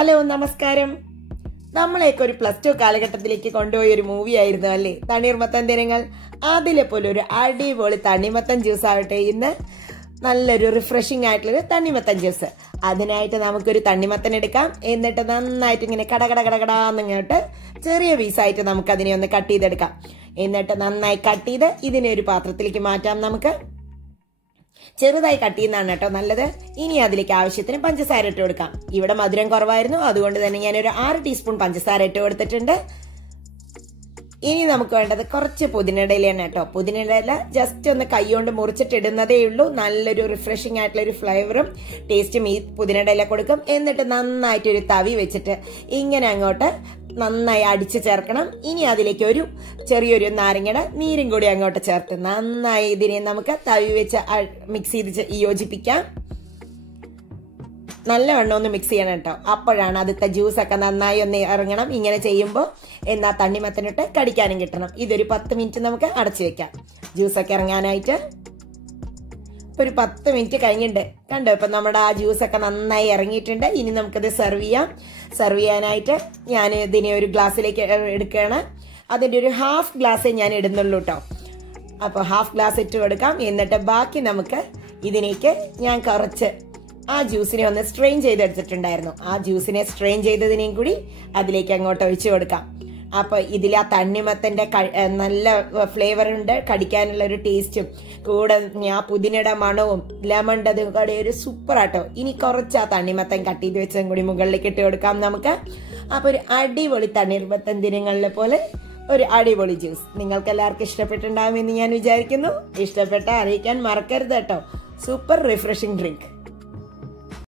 Hello നമസ്കാരം. നമ്മളെയൊക്കെ ഒരു +2 കാലഘട്ടത്തിലേക്ക് കൊണ്ടുപോയ ഒരു മൂവി ആയിരുന്നു അല്ലേ തണ്ണീർമത്തൻ ദിനങ്ങൾ. അതിലെ പോലെ ഒരു അടിപൊളി തണ്ണിമത്തൻ ജ്യൂസ് ആവട്ടെ ഇന്ന്. നല്ലൊരു റിഫ്രഷിംഗ് ആയിട്ടുള്ളൊരു തണ്ണിമത്തൻ ജ്യൂസ്. അതിനായിട്ട് നമുക്കൊരു തണ്ണിമത്തൻ എടുക്കാം. എന്നിട്ട് നന്നായിട്ട് ഇങ്ങനെ കടകടാന്നിങ്ങോട്ട് ചെറിയ പീസായിട്ട് നമുക്ക് അതിനെ ഒന്ന് കട്ട് ചെയ്തെടുക്കാം. എന്നിട്ട് നന്നായി കട്ട് ചെയ്ത് ഇതിനെ ഒരു പാത്രത്തിലേക്ക് മാറ്റാം. നമുക്ക് ചെറുതായി കട്ട് ചെയ്യുന്നതാണ് കേട്ടോ നല്ലത്. ഇനി അതിലേക്ക് ആവശ്യത്തിന് പഞ്ചസാര ഇട്ട് കൊടുക്കാം. ഇവിടെ മധുരം കുറവായിരുന്നു, അതുകൊണ്ട് തന്നെ ഞാനൊരു 6 ടീസ്പൂൺ പഞ്ചസാര ഇട്ട് കൊടുത്തിട്ടുണ്ട്. ഇനി നമുക്ക് വേണ്ടത് കുറച്ച് പുതിനയിലയാണ് കേട്ടോ. പുതിനയില ജസ്റ്റ് ഒന്ന് കൈകൊണ്ട് മുറിച്ചിട്ടിടുന്നതേ ഉള്ളൂ. നല്ലൊരു റിഫ്രഷിംഗ് ആയിട്ടുള്ള ഒരു ഫ്ലേവറും ടേസ്റ്റും ഈ പുതിനയില കൊടുക്കും. എന്നിട്ട് നന്നായിട്ടൊരു തവി വെച്ചിട്ട് ഇങ്ങനെ അങ്ങോട്ട് നന്നായി അടിച്ച് ചേർക്കണം. ഇനി അതിലേക്ക് ഒരു ചെറിയൊരു നാരങ്ങയുടെ നീരും കൂടി അങ്ങോട്ട് ചേർത്ത് നന്നായി ഇതിനെ നമുക്ക് തവി വെച്ച് മിക്സ് ചെയ്ത് യോജിപ്പിക്കാം. നല്ലവണ്ണം ഒന്ന് മിക്സ് ചെയ്യണം കേട്ടോ. അപ്പോഴാണ് അതിലത്തെ ജ്യൂസൊക്കെ നന്നായി ഒന്ന് ഇറങ്ങണം. ഇങ്ങനെ ചെയ്യുമ്പോൾ എന്നാ തണ്ണിമത്തനിട്ട് കടിക്കാനും കിട്ടണം. ഇതൊരു 10 മിനിറ്റ് നമുക്ക് അടച്ചു വെക്കാം ജ്യൂസൊക്കെ ഇറങ്ങാനായിട്ട്. ഒരു 10 മിനിറ്റ് കഴിഞ്ഞിട്ടുണ്ട് കണ്ടോ. ഇപ്പൊ നമ്മുടെ ആ ജ്യൂസൊക്കെ നന്നായി ഇറങ്ങിയിട്ടുണ്ട്. ഇനി നമുക്കത് സെർവ് ചെയ്യാം. സെർവ് ചെയ്യാനായിട്ട് ഞാൻ ഇതിനെ ഒരു ഗ്ലാസ്സിലേക്ക് എടുക്കുകയാണ്. അതിന്റെ ഒരു ഹാഫ് ഗ്ലാസ് ഞാൻ ഇടുന്നുള്ളൂ കേട്ടോ. അപ്പോൾ ഹാഫ് ഗ്ലാസ് ഇട്ട് കൊടുക്കാം. എന്നിട്ട് ബാക്കി നമുക്ക് ഇതിലേക്ക് ഞാൻ കുറച്ച് ആ ജ്യൂസിനെ ഒന്ന് സ്ട്രെയിൻ ചെയ്തെടുത്തിട്ടുണ്ടായിരുന്നു. ആ ജ്യൂസിനെ സ്ട്രെയിൻ ചെയ്തതിനെയും കൂടി അതിലേക്ക് അങ്ങോട്ട് ഒഴിച്ചു കൊടുക്കാം. അപ്പൊ ഇതിൽ ആ തണ്ണിമത്തന്റെ നല്ല ഫ്ലേവർ ഉണ്ട്, കടിക്കാനുള്ള ഒരു ടേസ്റ്റും കൂടെ ആ പുതിനയുടെ മണവും ലെമണിന്റെ കൂടെ ഒരു സൂപ്പർ ആട്ടോ. ഇനി കുറച്ച് ആ തണ്ണിമത്തൻ കട്ട് ചെയ്ത് വെച്ചതും കൂടി മുകളിലേക്ക് ഇട്ട് കൊടുക്കാം നമുക്ക്. അപ്പൊ ഒരു അടിപൊളി തണ്ണീർമത്തൻ ദിനങ്ങളിലെ പോലെ ഒരു അടിപൊളി ജ്യൂസ് നിങ്ങൾക്ക് എല്ലാവർക്കും ഇഷ്ടപ്പെട്ടിട്ടുണ്ടാവുമെന്ന് ഞാൻ വിചാരിക്കുന്നു. ഇഷ്ടപ്പെട്ട അറിയിക്കാൻ മറക്കരുത് കേട്ടോ. Super refreshing drink.